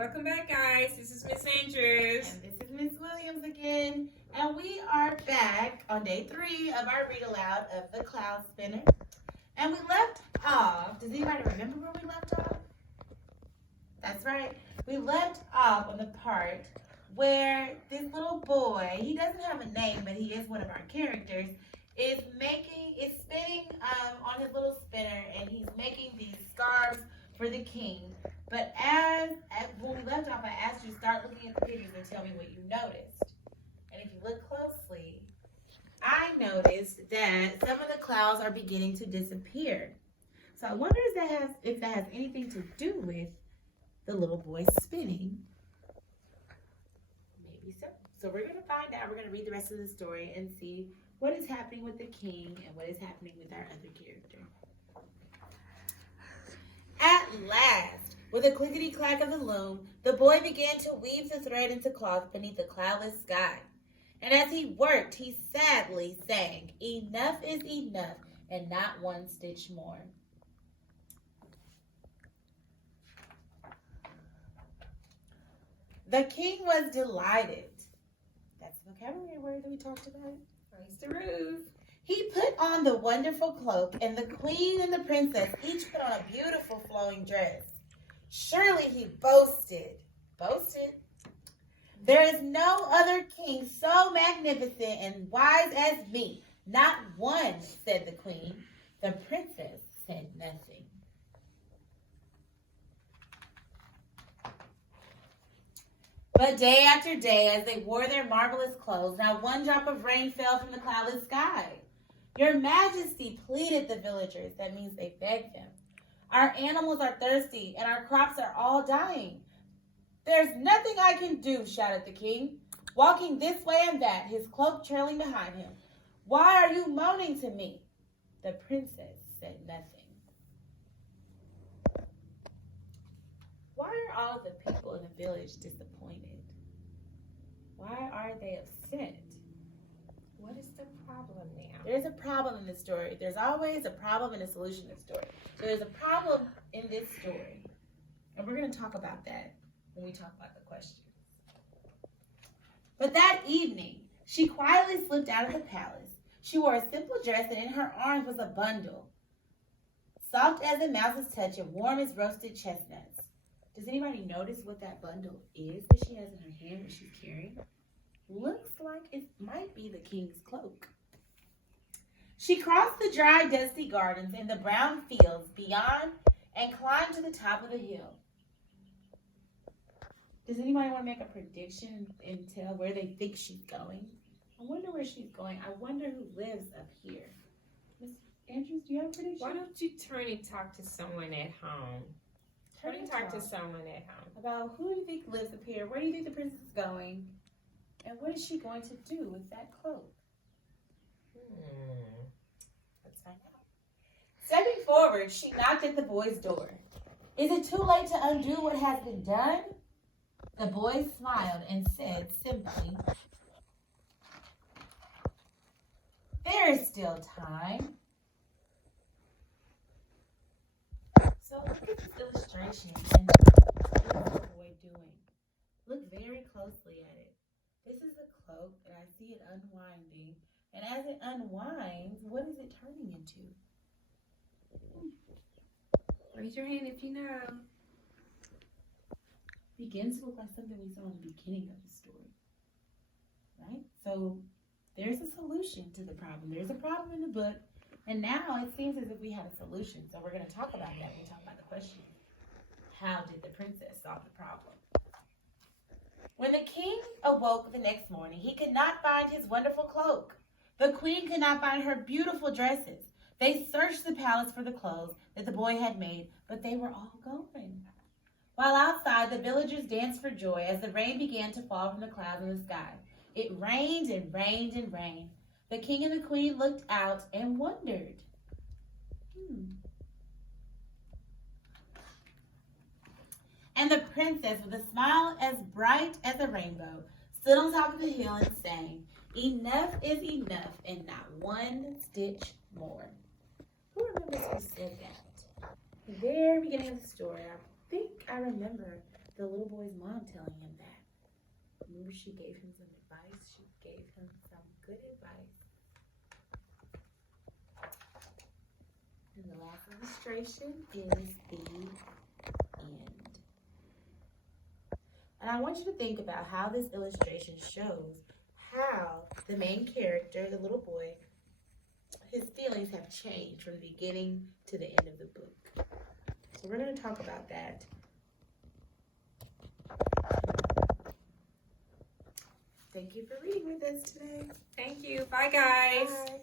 Welcome back, guys. This is Miss Andrews. And this is Miss Williams again. And we are back on day 3 of our read aloud of the Cloud Spinner. And we left off. Does anybody remember where we left off? That's right. We left off on the part where this little boy, he doesn't have a name, but he is one of our characters, is spinning on his little spinner, and he's making these scarves for the king. But when we left off, I asked you to start looking at the pictures and tell me what you noticed. And if you look closely, I noticed that some of the clouds are beginning to disappear. So I wonder if that has anything to do with the little boy spinning. Maybe so. So we're going to find out. We're going to read the rest of the story and see what is happening with the king and what is happening with our other character. At last, with a clickety-clack of the loom, the boy began to weave the thread into cloth beneath the cloudless sky. And as he worked, he sadly sang, "Enough is enough, and not one stitch more." The king was delighted. That's the vocabulary word that we talked about. Praise the roof. He put on the wonderful cloak, and the queen and the princess each put on a beautiful flowing dress. Surely he boasted. "There is no other king so magnificent and wise as me. Not one," said the queen. The princess said nothing. But day after day, as they wore their marvelous clothes, not one drop of rain fell from the cloudless sky. "Your Majesty," pleaded the villagers. That means they begged them. "Our animals are thirsty, and our crops are all dying." "There's nothing I can do," shouted the king, walking this way and that, his cloak trailing behind him. "Why are you moaning to me?" The princess said nothing. Why are all of the people in the village disappointed? Why are they upset? What is the problem now? There's a problem in this story. There's always a problem and a solution in the story. So there's a problem in this story. And we're going to talk about that when we talk about the questions. But that evening, she quietly slipped out of the palace. She wore a simple dress, and in her arms was a bundle, soft as a mouse's touch and warm as roasted chestnuts. Does anybody notice what that bundle is that she has in her hand that she's carrying? Looks like it might be the king's cloak. She crossed the dry, dusty gardens and the brown fields beyond and climbed to the top of the hill. Does anybody want to make a prediction and tell where they think she's going? I wonder where she's going. I wonder who lives up here. Miss Andrews, do you have a prediction? Why don't you turn and talk to someone at home? Turn and talk to someone at home. About who do you think lives up here? Where do you think the princess is going? And what is she going to do with that cloak? Let's find out. Stepping forward, she knocked at the boy's door. "Is it too late to undo what has been done?" The boy smiled and said simply, "There is still time." So look at this illustration and what is the boy doing? Look very closely at it. This is a cloak, and I see it unwinding. And as it unwinds, what is it turning into? Raise your hand if you know. Begins to look like something we saw in the beginning of the story. Right? So there's a solution to the problem. There's a problem in the book, and now it seems as if we have a solution. So we're going to talk about that when we talk about the question. How did the princess solve the problem? When the king awoke the next morning, he could not find his wonderful cloak. The queen could not find her beautiful dresses. They searched the palace for the clothes that the boy had made, but they were all gone. While outside, the villagers danced for joy as the rain began to fall from the clouds in the sky. It rained and rained and rained. The king and the queen looked out and wondered. And the princess, with a smile as bright as a rainbow, stood on top of the hill and sang, "Enough is enough, and not one stitch more." Who remembers who said that? The very beginning of the story, I think I remember the little boy's mom telling him that. Remember, she gave him some advice. She gave him some good advice. And the last illustration is the end. And I want you to think about how this illustration shows how the main character, the little boy, his feelings have changed from the beginning to the end of the book. So we're going to talk about that. Thank you for reading with us today. Thank you. Bye, guys. Bye.